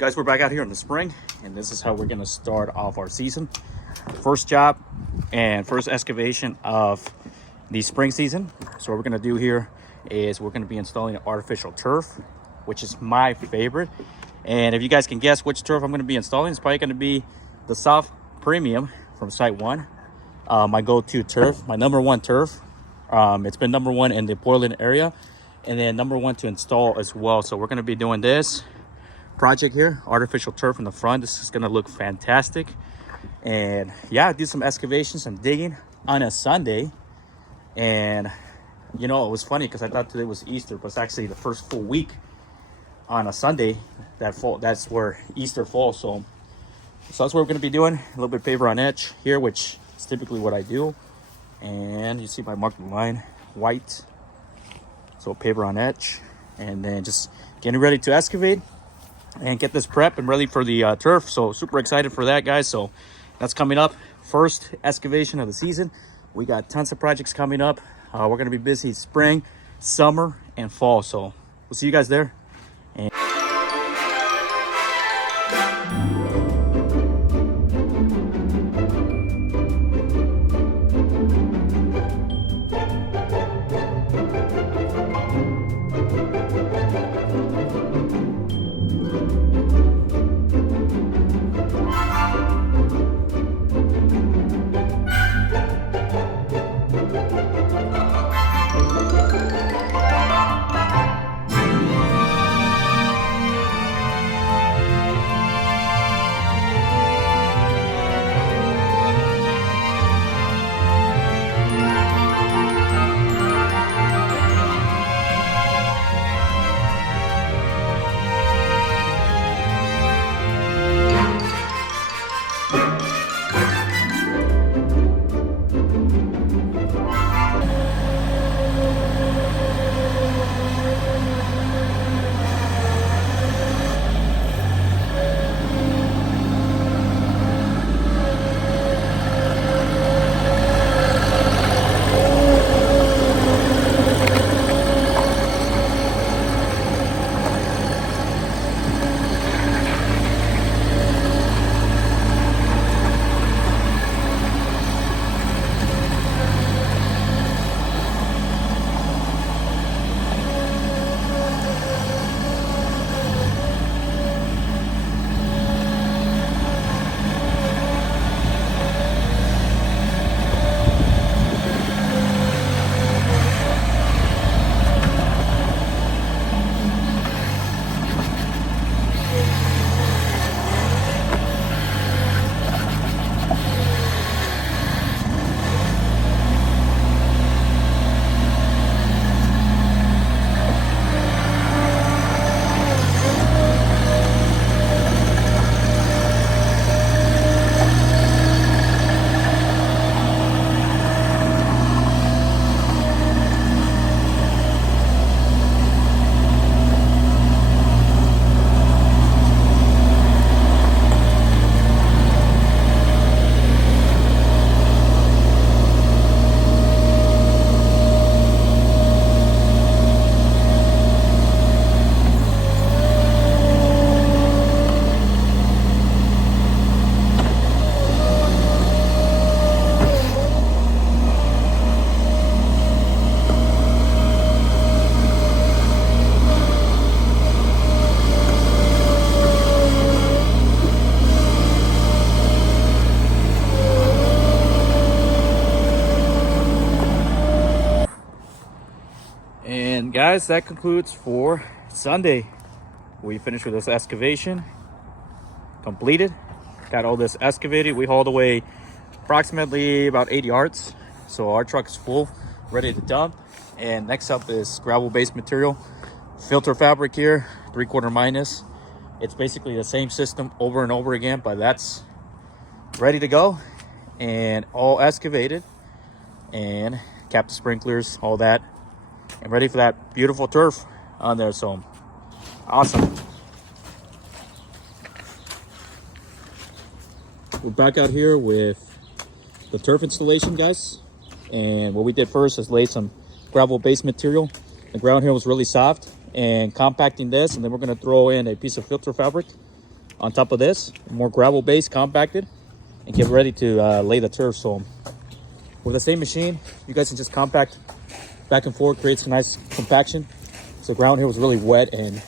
Guys, we're back out here in the spring, and this is how we're going to start off our season. First job and first excavation of the spring season. So what we're going to do here is we're going to be installing an artificial turf, which is my favorite. And if you guys can guess which turf I'm going to be installing, it's probably going to be the Soft Premium from Site 1. My go-to turf, my number one turf. It's been number one in the Portland area, and then number one to install as well. So we're going to be doing this project here, artificial turf in the front. This is going to look fantastic. And yeah, do some excavations and digging on a Sunday. And you know, it was funny because I thought today was Easter, but it's actually the first full week on a Sunday that's where Easter falls. So that's what we're going to be doing. A little bit of paper on etch here, which is typically what I do. And you see my marked line, white. So paper on etch, and then just getting ready to excavate and get this prep and ready for the turf. So super excited for that, guys. So that's coming up, first excavation of the season. We got tons of projects coming up. We're going to be busy spring, summer, and fall. So we'll see you guys there. And guys, that concludes for Sunday. We finished with this excavation, completed, got all this excavated. We hauled away approximately about 8 yards. So our truck is full, ready to dump. And next up is gravel-based material, filter fabric here, 3/4 minus. It's basically the same system over and over again, but that's ready to go and all excavated and cap the sprinklers, all that, and ready for that beautiful turf on there. So awesome. We're back out here with the turf installation, guys. And what we did first is lay some gravel-based material. The ground here was really soft, and compacting this, and then we're going to throw in a piece of filter fabric on top of this, more gravel base compacted, and get ready to lay the turf. So with the same machine, you guys can just compact back and forth, creates a nice compaction. So the ground here was really wet, and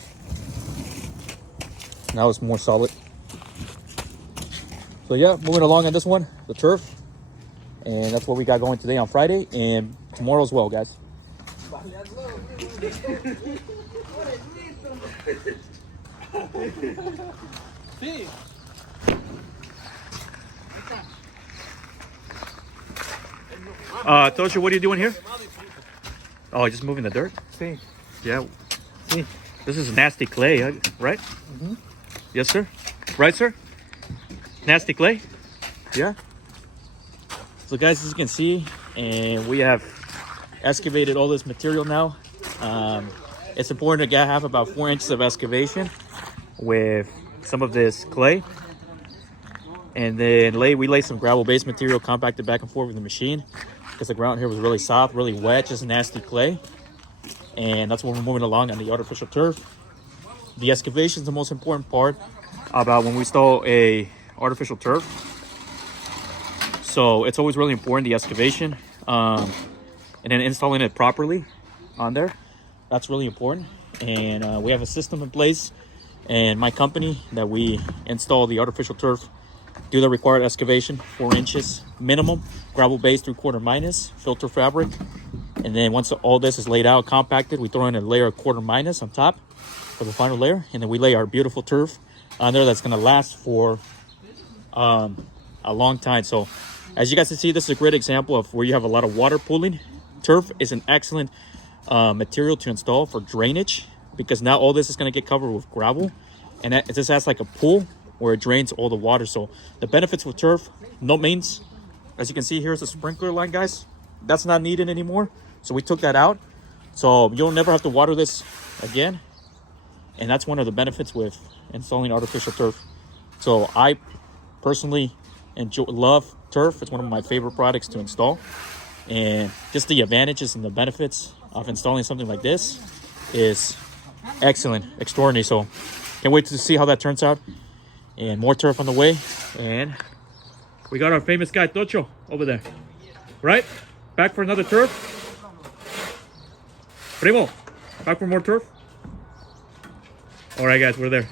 now it's more solid. So yeah, moving along on this one, the turf. And that's what we got going today on Friday and tomorrow as well, guys. Tosha, what are you doing here? Oh, just moving the dirt? Sí. Yeah. Sí. This is nasty clay, right? Mm-hmm. Yes, sir. Right, sir? Nasty clay? Yeah. So guys, as you can see, and we have excavated all this material now. It's important to have about 4 inches of excavation with some of this clay. And then we lay some gravel base material compacted back and forth with the machine because the ground here was really soft, really wet, just nasty clay. And that's what we're moving along on the artificial turf. The excavation is the most important part about when we install a artificial turf. So it's always really important, the excavation, and then installing it properly on there. That's really important. And we have a system in place, and my company that we install the artificial turf, do the required excavation, 4 inches minimum, gravel base 3/4 minus, filter fabric. And then once all this is laid out, compacted, we throw in a layer of 1/4 minus on top for the final layer. And then we lay our beautiful turf on there that's gonna last for a long time. So as you guys can see, this is a great example of where you have a lot of water pooling. Turf is an excellent material to install for drainage because now all this is gonna get covered with gravel. And it just has like a pool where it drains all the water. So the benefits with turf, no mains. As you can see, here's the sprinkler line, guys. That's not needed anymore. So we took that out. So you'll never have to water this again. And that's one of the benefits with installing artificial turf. So I personally love turf. It's one of my favorite products to install. And just the advantages and the benefits of installing something like this is excellent, extraordinary. So can't wait to see how that turns out. And more turf on the way. And we got our famous guy, Tocho, over there. Right? Back for another turf? Primo, back for more turf? All right, guys, we're there.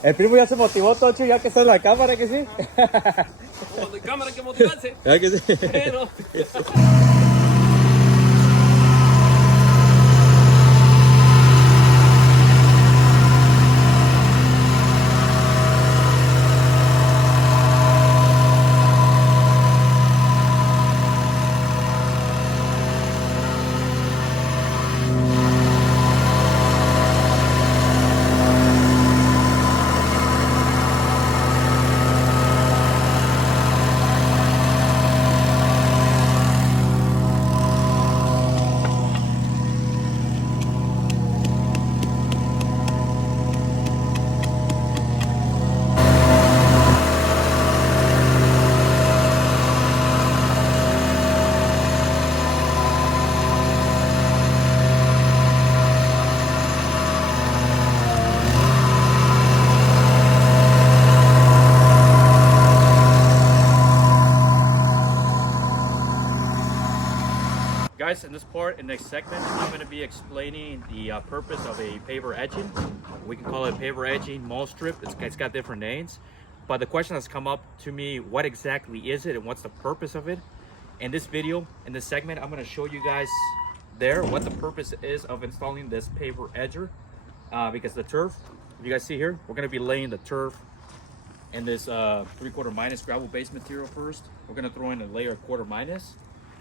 El primo ya se motivó, Tocho, ya que está en la cámara, que sí. Como de cámara que motivarse. ¿Ya que sí? Pero... guys, in this part, in the next segment, I'm going to be explaining the purpose of a paver edging. We can call it paver edging, mulch strip. It's got different names. But the question has come up to me, what exactly is it and what's the purpose of it? In this video, in this segment, I'm going to show you guys there what the purpose is of installing this paver edger. Because the turf, if you guys see here, we're going to be laying the turf in this 3/4 minus gravel base material first. We're going to throw in a layer of 1/4 minus.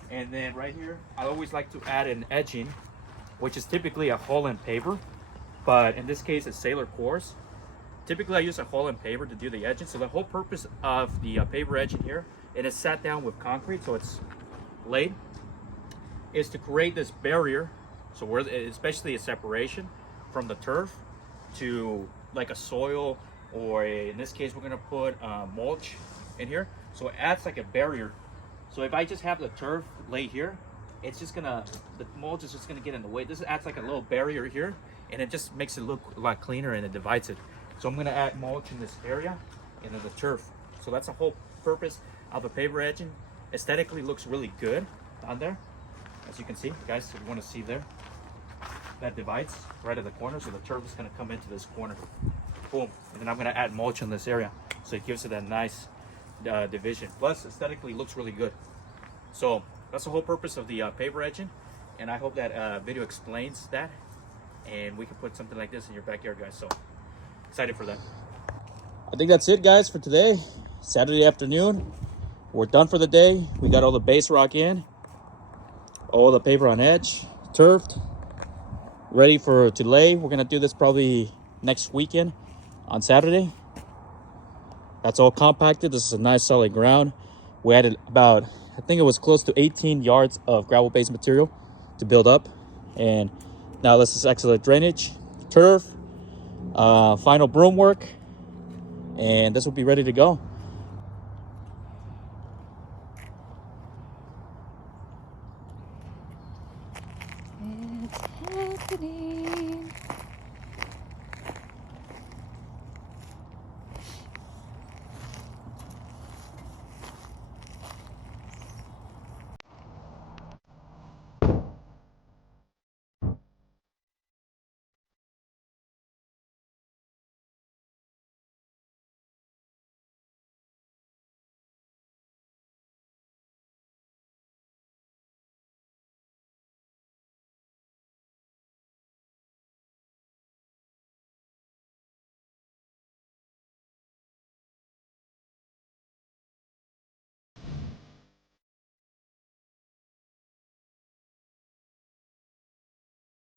And then right here, I always like to add an edging, which is typically a Holland paver, but in this case, it's Sailor coarse. Typically, I use a Holland paver to do the edging. So the whole purpose of the paver edging here, and it's sat down with concrete, so it's laid, is to create this barrier. So we're especially a separation from the turf to like a soil, or in this case, we're gonna put mulch in here. So it adds like a barrier. So if I just have the turf lay here, it's just gonna, the mulch is just gonna get in the way. This adds like a little barrier here, and it just makes it look a lot cleaner, and it divides it. So I'm gonna add mulch in this area and then the turf. So that's the whole purpose of the paver edging. Aesthetically looks really good on there. As you can see, guys, if you wanna see there, that divides right at the corner. So the turf is gonna come into this corner. Boom. And then I'm gonna add mulch in this area. So it gives it that nice division. Plus, aesthetically looks really good. So that's the whole purpose of the paver edging, and I hope that video explains that, and we can put something like this in your backyard, guys. So excited for that. I think that's it, guys, for today. Saturday afternoon, we're done for the day. We got all the base rock in, all the paver on edge, turfed, ready for to lay. We're gonna do this probably next weekend on Saturday. That's all compacted. This is a nice solid ground. We added about, I think it was close to 18 yards of gravel based material to build up. And now this is excellent drainage, turf, final broom work, and this will be ready to go. It's happening.